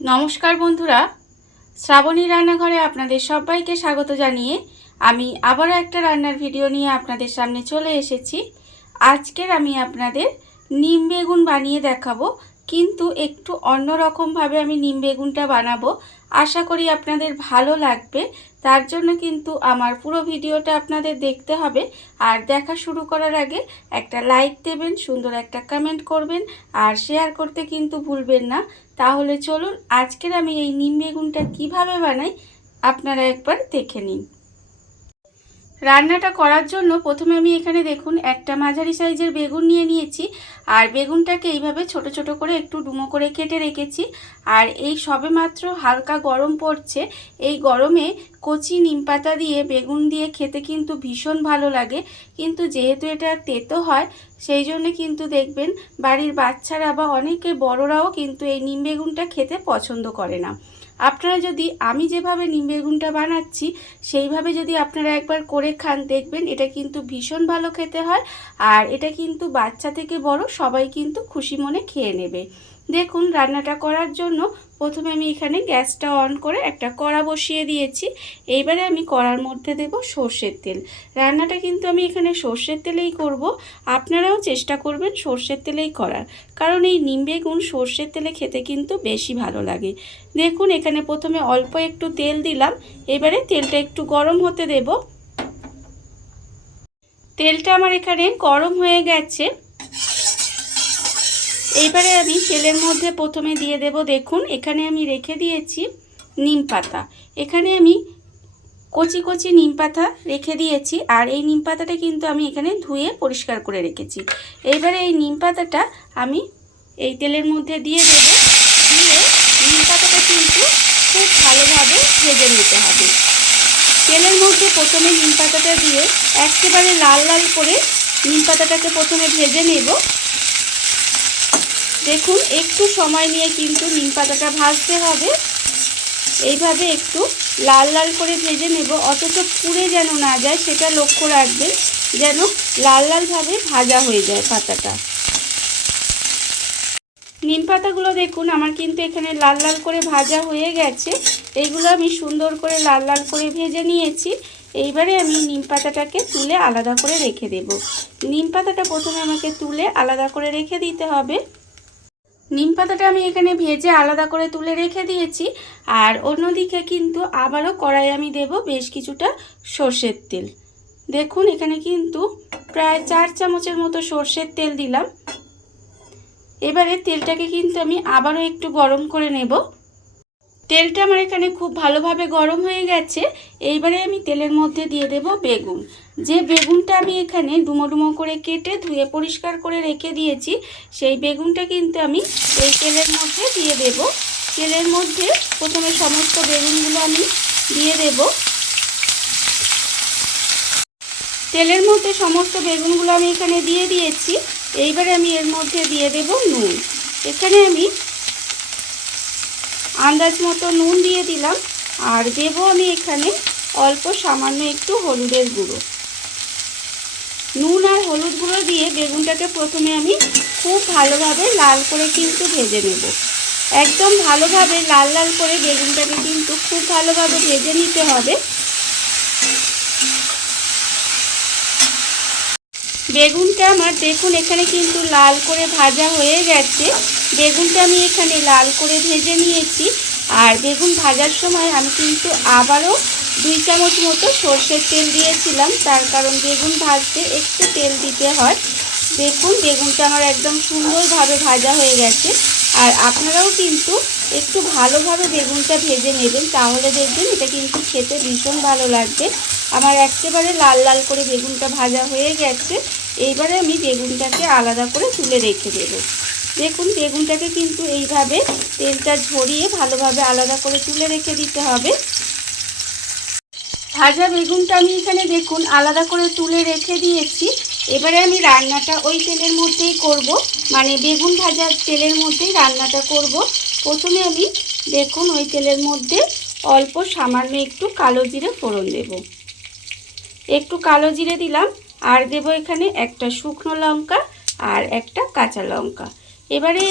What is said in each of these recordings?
নমস্কার বন্ধুরা। শ্রাবণী রান্নাঘরে আপনাদের সবাইকে স্বাগত জানিয়ে আমি আবারও একটা রান্নার ভিডিও নিয়ে আপনাদের সামনে চলে এসেছি। আজকের আমি আপনাদের নিম বেগুন বানিয়ে দেখাবো, কিন্তু একটু অন্যরকমভাবে আমি নিম বেগুনটা বানাবো। আশা করি আপনাদের ভালো লাগবে। তার জন্য কিন্তু আমার পুরো ভিডিওটা আপনাদের দেখতে হবে। আর দেখা শুরু করার আগে একটা লাইক দেবেন, সুন্দর একটা কমেন্ট করবেন, আর শেয়ার করতে কিন্তু ভুলবেন না। তাহলে চলুন, আজকের আমি এই নিম বেগুনটা কীভাবে বানাই, আপনারা একবার দেখে নিন। রান্নাটা করার জন্য প্রথমে আমি এখানে দেখুন একটা মাঝারি সাইজের বেগুন নিয়ে নিয়েছি। আর বেগুনটাকে এইভাবে ছোট ছোট করে একটু ডুমো করে কেটে রেখেছি। আর এই সবে মাত্র হালকা গরম পড়ছে। এই গরমে কচি নিম পাতা দিয়ে বেগুন দিয়ে খেতে কিন্তু ভীষণ ভালো লাগে। কিন্তু যেহেতু এটা তেতো হয়, সেই জন্য কিন্তু দেখবেন বাড়ির বাচ্চারা বা অনেকে বড়রাও কিন্তু এই নিম বেগুনটা খেতে পছন্দ করে না। আপনারা যদি আমি যেভাবে নিম বেগুনটা বানাচ্ছি, সেইভাবে যদি আপনারা একবার করে খান, দেখবেন এটা কিন্তু ভীষণ ভালো খেতে হয় আর এটা কিন্তু বাচ্চা থেকে বড় সবাই কিন্তু খুশি মনে খেয়ে নেবে। দেখুন, রান্নাটা করার জন্য প্রথমে আমি এখানে গ্যাসটা অন করে একটা কড়া বসিয়ে দিয়েছি। এইবারে আমি কড়ার মধ্যে দেব সর্ষের তেল। রান্নাটা কিন্তু আমি এখানে সর্ষের তেলেই করব। আপনারাও চেষ্টা করবেন সর্ষের তেলেই করার। কারণ এই নিম বেগুন সর্ষের তেলে খেতে কিন্তু বেশি ভালো লাগে। দেখুন, এখানে প্রথমে অল্প একটু তেল দিলাম। এবারে তেলটা একটু গরম হতে দেব। তেলটা আমার এখানে গরম হয়ে গেছে। এইবারে আমি তেলের মধ্যে প্রথমে দিয়ে দেব, দেখুন, এখানে আমি রেখে দিয়েছি নিম পাতা। এখানে আমি কচি কচি নিম পাতা রেখে দিয়েছি, আর এই নিম পাতাটা কিন্তু আমি এখানে ধুয়ে পরিষ্কার করে রেখেছি। এইবারে এই নিম পাতাটা আমি এই তেলের মধ্যে দিয়ে দেব, দিয়ে নিম পাতাটা কিন্তু খুব ভালোভাবে ভেজে নিতে হবে। তেলের মধ্যে প্রথমে নিম পাতাটা দিয়ে একেবারে লাল লাল করে নিম পাতাটাকে প্রথমে ভেজে নেব। দেখুন, একটু সময় নিয়ে কিন্তু নিম পাতাটা ভাজতে হবে। এইভাবে একটু লাল লাল করে ভেজে নেব। অথচ পুড়ে যেন না যায়, সেটা লক্ষ্য রাখবেন, যেন লাল লালভাবে ভাজা হয়ে যায় পাতাটা। নিম পাতাগুলো দেখুন, আমার কিন্তু এখানে লাল লাল করে ভাজা হয়ে গেছে। এইগুলো আমি সুন্দর করে লাল লাল করে ভেজে নিয়েছি। এইবারে আমি নিম পাতাটাকে তুলে আলাদা করে রেখে দেব। নিম পাতাটা প্রথমে আমাকে তুলে আলাদা করে রেখে দিতে হবে। নিম পাতাটা আমি এখানে ভেজে আলাদা করে তুলে রেখে দিয়েছি। আর অন্যদিকে কিন্তু আবারও কড়াই আমি দেব বেশ কিছুটা সর্ষের তেল। দেখুন, এখানে কিন্তু প্রায় চার চামচের মতো সর্ষের তেল দিলাম। এবারে তেলটাকে কিন্তু আমি আবারও একটু গরম করে নেব। তেলটা আমার এখানে খুব ভালোভাবে গরম হয়ে গেছে। এইবারে আমি তেলের মধ্যে দিয়ে দেব বেগুন। যে বেগুনটা আমি এখানে ডুমো ডুমো করে কেটে ধুয়ে পরিষ্কার করে রেখে দিয়েছি, সেই বেগুনটা কিন্তু আমি এই তেলের মধ্যে দিয়ে দেব। তেলের মধ্যে প্রথমে সমস্ত বেগুনগুলো আমি দিয়ে দেব। তেলের মধ্যে সমস্ত বেগুনগুলো আমি এখানে দিয়ে দিয়েছি। এইবারে আমি এর মধ্যে দিয়ে দেব নুন। এখানে আমি আন্দাজ মতো নুন দিয়ে দিলাম। আর দেব আমি এখানে অল্প সামান্য একটু হলুদের গুঁড়ো। নুন আর হলুদ গুঁড়ো দিয়ে বেগুনটাকে প্রথমে আমি খুব ভালোভাবে লাল করে কিন্তু ভেজে নেব। একদম ভালোভাবে লাল লাল করে বেগুনটাকে কিন্তু খুব ভালোভাবে ভেজে নিতে হবে। বেগুনটা আমার দেখুন, এখানে কিন্তু লাল করে ভাজা হয়ে গেছে। বেগুনটা আমি এখানে লাল করে ভেজে নিয়েছি। আর বেগুন ভাজার সময় আমি কিন্তু আবারও দুই চামচ মতো সর্ষের তেল দিয়েছিলাম। তার কারণ বেগুন ভাজতে একটু তেল দিতে হয়। দেখুন, বেগুনটা আমার একদম সুন্দরভাবে ভাজা হয়ে গেছে। আর আপনারাও কিন্তু একটু ভালোভাবে বেগুনটা ভেজে নেবেন, তাহলে দেখবেন এটা কিন্তু খেতে ভীষণ ভালো লাগবে। আমার একেবারে লাল লাল করে বেগুনটা ভাজা হয়ে গেছে। এইবারে আমি বেগুনটাকে আলাদা করে তুলে রেখে দেবো। দেখুন, বেগুনটাকে কিন্তু এইভাবে তেলটা ঝরিয়ে ভালোভাবে আলাদা করে তুলে রেখে দিতে হবে। ভাজা বেগুনটা আমি এখানে দেখুন, আলাদা করে তুলে রেখে দিয়েছি। এবারে আমি রান্নাটা ওই তেলের মধ্যেই করব মানে বেগুন ভাজার তেলের মধ্যেই রান্নাটা করব। প্রথমে আমি দেখুন ওই তেলের মধ্যে অল্প সামান্য একটু কালো জিরে ফোড়ন দেব। একটু কালো জিরে দিলাম, আর দেব এখানে একটা শুকনো লঙ্কা আর একটা কাঁচা লঙ্কা। এবারে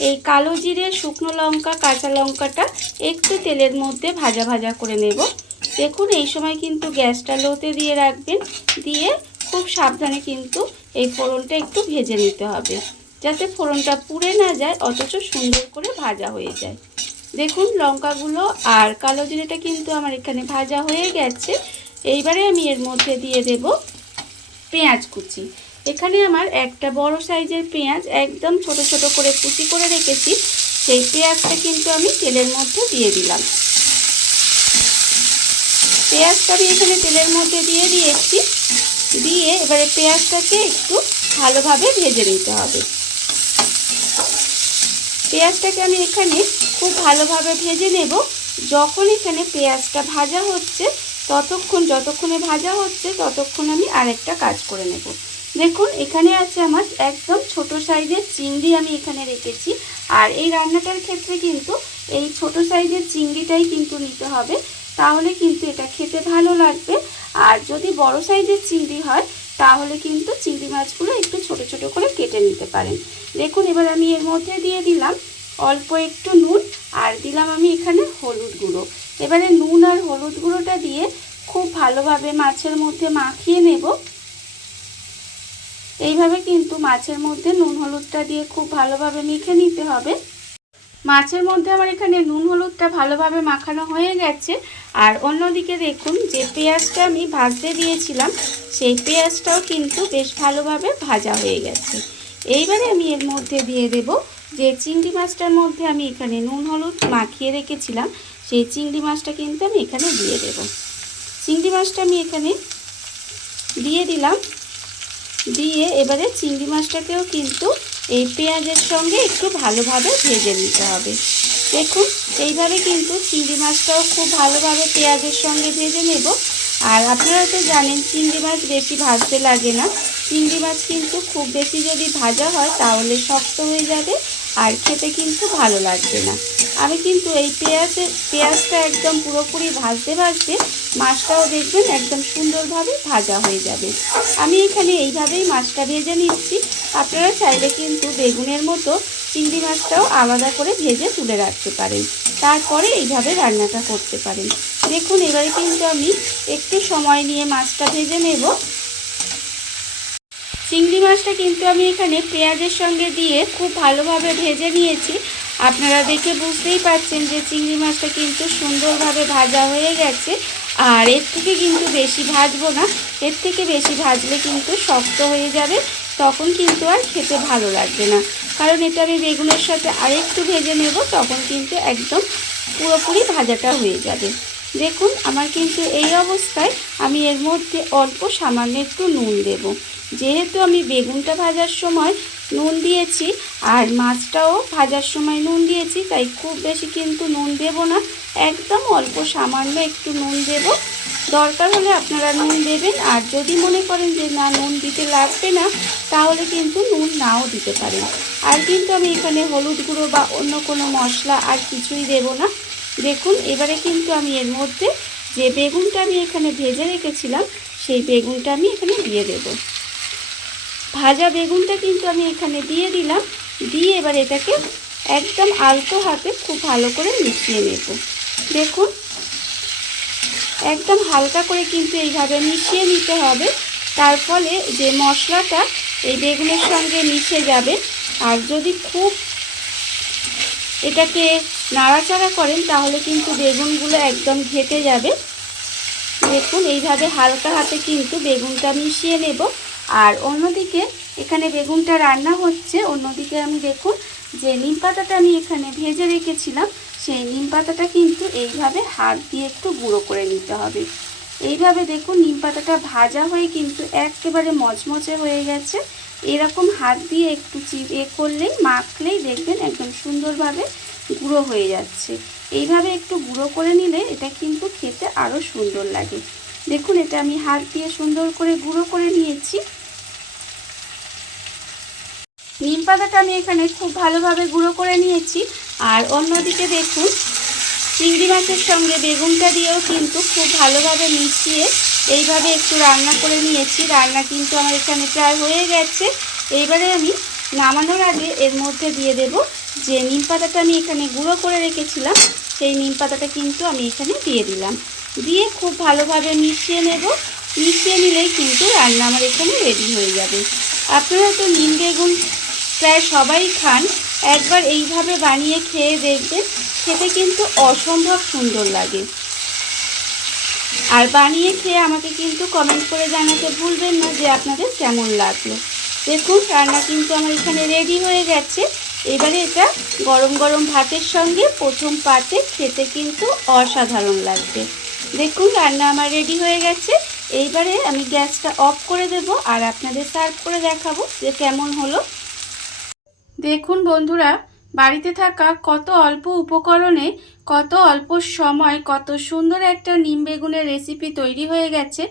এই কালো জিরে, শুকনো লঙ্কা, কাঁচা লঙ্কাটা একটু তেলের মধ্যে ভাজা ভাজা করে নেব। দেখুন এই সময় কিন্তু গ্যাসটা লোতে দিয়ে রাখবেন, দিয়ে খুব সাবধানে কিন্তু এই ফোড়নটা একটু ভেজে নিতে হবে। যাতে ফোড়নটা পুড়ে না যায়, অথচ সুন্দর করে ভাজা হয়ে যায়। দেখুন লঙ্কাগুলো আর কালো জিরেটা কিন্তু আমার এখানে ভাজা হয়ে গেছে। এইবারে আমি এর মধ্যে দিয়ে দেব পেঁয়াজ কুচি। এখানে আমার একটা বড় সাইজের পেঁয়াজ একদম ছোট ছোট করে কুচি করে রেখেছি। সেই পেঁয়াজটা কিন্তু আমি তেলের মধ্যে দিয়ে দিলাম। পেঁয়াজটা আমি এখানে তেলের মধ্যে দিয়ে দিয়েছি। দিয়ে এবারে পেঁয়াজটাকে একটু ভালোভাবে ভেজে নিতে হবে। পেঁয়াজটাকে আমি এখানে খুব ভালোভাবে ভেজে নেব। যখন এখানে পেঁয়াজটা ভাজা হচ্ছে, ততক্ষণ, যতক্ষণে ভাজা হচ্ছে, ততক্ষণ আমি আরেকটা কাজ করে নেব। দেখুন, এখানে আছে আমার একদম ছোট সাইজের চিংড়ি আমি এখানে রেখেছি। আর এই রান্নাটার ক্ষেত্রে কিন্তু এই ছোট সাইজের চিংড়িটাই কিন্তু নিতে হবে। তাহলে কিন্তু এটা খেতে ভালো লাগবে। আর যদি বড় সাইজের চিংড়ি হয়, তাহলে কিন্তু চিংড়ি মাছগুলো একটু ছোট ছোট করে কেটে নিতে পারেন। দেখুন, এবার আমি এর মধ্যে দিয়ে দিলাম অল্প একটু নুন, আর দিলাম আমি এখানে হলুদ গুঁড়ো। এবারে নুন আর হলুদ গুঁড়োটা দিয়ে খুব ভালোভাবে মাছের মধ্যে মাখিয়ে নেব। এইভাবে কিন্তু মাছের মধ্যে নুন হলুদটা দিয়ে খুব ভালোভাবে মেখে নিতে হবে। মাছের মধ্যে আমার এখানে নুন হলুদটা ভালোভাবে মাখানো হয়ে গেছে। আর অন্যদিকে দেখুন, যে পেঁয়াজটা আমি ভাজতে দিয়েছিলাম, সেই পেঁয়াজটাও কিন্তু বেশ ভালোভাবে ভাজা হয়ে গেছে। এইবারে আমি এর মধ্যে দিয়ে দেব যে চিংড়ি মাছটার মধ্যে আমি এখানে নুন হলুদ মাখিয়ে রেখেছিলাম, সেই চিংড়ি মাছটা কিন্তু আমি এখানে দিয়ে দেব। চিংড়ি মাছটা আমি এখানে দিয়ে দিলাম। দিয়ে এবারে চিংড়ি মাছটাকেও কিন্তু এই পেঁয়াজের সঙ্গে একটু ভালোভাবে ভেজে নিতে হবে। দেখুন, এইভাবে কিন্তু চিংড়ি মাছটাও খুব ভালোভাবে পেঁয়াজের সঙ্গে ভেজে নেব। আর আপনারা তো জানেন, চিংড়ি মাছ বেশি ভাজতে লাগে না। চিংড়ি মাছ কিন্তু খুব বেশি যদি ভাজা হয়, তাহলে শক্ত হয়ে যাবে আর খেতে কিন্তু ভালো লাগবে না। আমি কিন্তু এই পেঁয়াজের পেঁয়াজটা একদম পুরোপুরি ভাজতে ভাজতে মাছটাও দেখবেন একদম সুন্দরভাবে ভাজা হয়ে যাবে। আমি এখানে এইভাবেই মাছটা ভেজে নিচ্ছি। আপনারা চাইলে কিন্তু বেগুনের মতো চিংড়ি মাছটাও আলাদা করে ভেজে তুলে রাখতে পারেন। তারপরে এইভাবে রান্নাটা করতে পারেন। দেখুন, এবারে কিন্তু আমি একটু সময় নিয়ে মাছটা ভেজে নেব। চিংড়ি মাছটা কিন্তু আমি এখানে পেঁয়াজের সঙ্গে দিয়ে খুব ভালোভাবে ভেজে নিয়েছি। আপনারা দেখে বুঝতেই পারছেন যে চিংড়ি মাছটা কিন্তু সুন্দরভাবে ভাজা হয়ে গেছে। আর এর থেকে কিন্তু বেশি ভাজবো না। এর থেকে বেশি ভাজলে কিন্তু শক্ত হয়ে যাবে, তখন কিন্তু আর খেতে ভালো লাগবে না। কারণ এটা আমি বেগুনের সাথে আরেকটু ভেজে নেব, তখন কিন্তু একদম পুরোপুরি ভাজাটা হয়ে যাবে। দেখুন, আমার কিন্তু এই অবস্থায় আমি এর মধ্যে অল্প সামান্য একটু নুন দেব। যেহেতু আমি বেগুনটা ভাজার সময় নুন দিয়েছি আর মাছটাও ভাজার সময় নুন দিয়েছি, তাই খুব বেশি কিন্তু নুন দেব না। একদম অল্প সামান্য একটু নুন দেব। দরকার হলে আপনারা নুন দেবেন, আর যদি মনে করেন যে না, নুন দিতে লাগবে না, তাহলে কিন্তু নুন নাও দিতে পারেন। আর কিন্তু আমি এখানে হলুদ গুঁড়ো বা অন্য কোনো মশলা আর কিছুই দেব না। দেখুন, এবারে কিন্তু আমি এর মধ্যে যে বেগুনটা আমি এখানে ভেজে রেখেছিলাম, সেই বেগুনটা আমি এখানে দিয়ে দেব। ভাজা বেগুনটা কিন্তু আমি এখানে দিয়ে দিলাম। দিয়ে এবার এটাকে একদম আলতো হাতে খুব ভালো করে মিশিয়ে নেব। দেখুন, একদম হালকা করে কিন্তু এইভাবে মিশিয়ে নিতে হবে। তার ফলে যে মশলাটা এই বেগুনের সঙ্গে মিশে যাবে, আর যদি খুব এটাকে নাড়াচাড়া করেন, তাহলে কিন্তু বেগুনগুলো একদম ঘেটে যাবে। দেখুন, এইভাবে হালকা হাতে কিন্তু বেগুনটা মিশিয়ে নেব। আর অন্যদিকে এখানে বেগুনটা রান্না হচ্ছে, অন্যদিকে আমি দেখুন যে নিম পাতাটা আমি এখানে ভেজে রেখেছিলাম, সেই নিম পাতাটা কিন্তু এইভাবে হাত দিয়ে একটু গুঁড়ো করে নিতে হবে। এইভাবে দেখুন নিম পাতাটা ভাজা হয়ে কিন্তু একেবারে মচমচে হয়ে গেছে। এরকম হাত দিয়ে একটু এ করলেই, মাখলেই দেখবেন একদম সুন্দরভাবে গুঁড়ো হয়ে যাচ্ছে। এইভাবে একটু গুঁড়ো করে নিলে এটা কিন্তু খেতে আরও সুন্দর লাগে। দেখুন, এটা আমি হাত দিয়ে সুন্দর করে গুঁড়ো করে নিয়েছি। নিম পাতাটা আমি এখানে খুব ভালোভাবে গুঁড়ো করে নিয়েছি। আর অন্যদিকে দেখুন, চিংড়ি মাছের সঙ্গে বেগুনটা দিয়েও কিন্তু খুব ভালোভাবে মিশিয়ে এইভাবে একটু রান্না করে নিয়েছি। রান্না কিন্তু আমার এখানে প্রায় হয়ে গেছে। এইবারে আমি নামানোর আগে এর মধ্যে দিয়ে দেব যে নিম পাতাটা আমি এখানে গুঁড়ো করে রেখেছিলাম, সেই নিম পাতাটা কিন্তু আমি এখানে দিয়ে দিলাম। দিয়ে খুব ভালোভাবে মিশিয়ে নেব। মিশিয়ে নিলেই কিন্তু রান্না আমার এখানে রেডি হয়ে যাবে। আপনারা তো নিম বেগুন প্রায় সবাই খান, একবার এইভাবে বানিয়ে খেয়ে দেখবেন, খেতে কিন্তু অসম্ভব সুন্দর লাগে। আর বানিয়ে খেয়ে আমাকে কিন্তু কমেন্ট করে জানাতে ভুলবেন না যে আপনাদের কেমন লাগল। দেখুন, রান্না কিন্তু আমার এখানে রেডি হয়ে গেছে। এবারে এটা গরম গরম ভাতের সঙ্গে প্রথম পাতে খেতে কিন্তু অসাধারণ লাগবে। দেখুন, রান্না আমার রেডি হয়ে গেছে। এইবারে আমি গ্যাসটা অফ করে দেব আর আপনাদের সার্ভ করে দেখাবো যে কেমন হলো। দেখুন বন্ধুরা, বাড়িতে থাকা কত অল্প উপকরণে কত অল্প সময়, কত সুন্দর একটা নিম বেগুনের রেসিপি তৈরি হয়ে গেছে,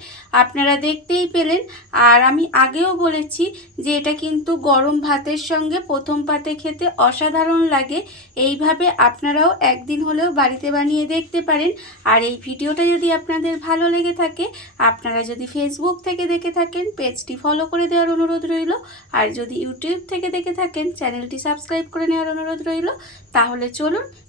আপনারা দেখতেই পেলেন। আর আমি আগেও বলেছি যে এটা কিন্তু গরম ভাতের সঙ্গে প্রথম পাতে খেতে অসাধারণ লাগে। এইভাবে আপনারাও একদিন হলেও বাড়িতে বানিয়ে দেখতে পারেন। আর এই ভিডিওটা যদি আপনাদের ভালো লেগে থাকে, আপনারা যদি ফেসবুক থেকে দেখে থাকেন, পেজটি ফলো করে দেওয়ার অনুরোধ রইল। আর যদি ইউটিউব থেকে দেখে থাকেন চ্যানেলটি সাবস্ক্রাইব করে নেওয়ার অনুরোধ রইল। তাহলে চলুন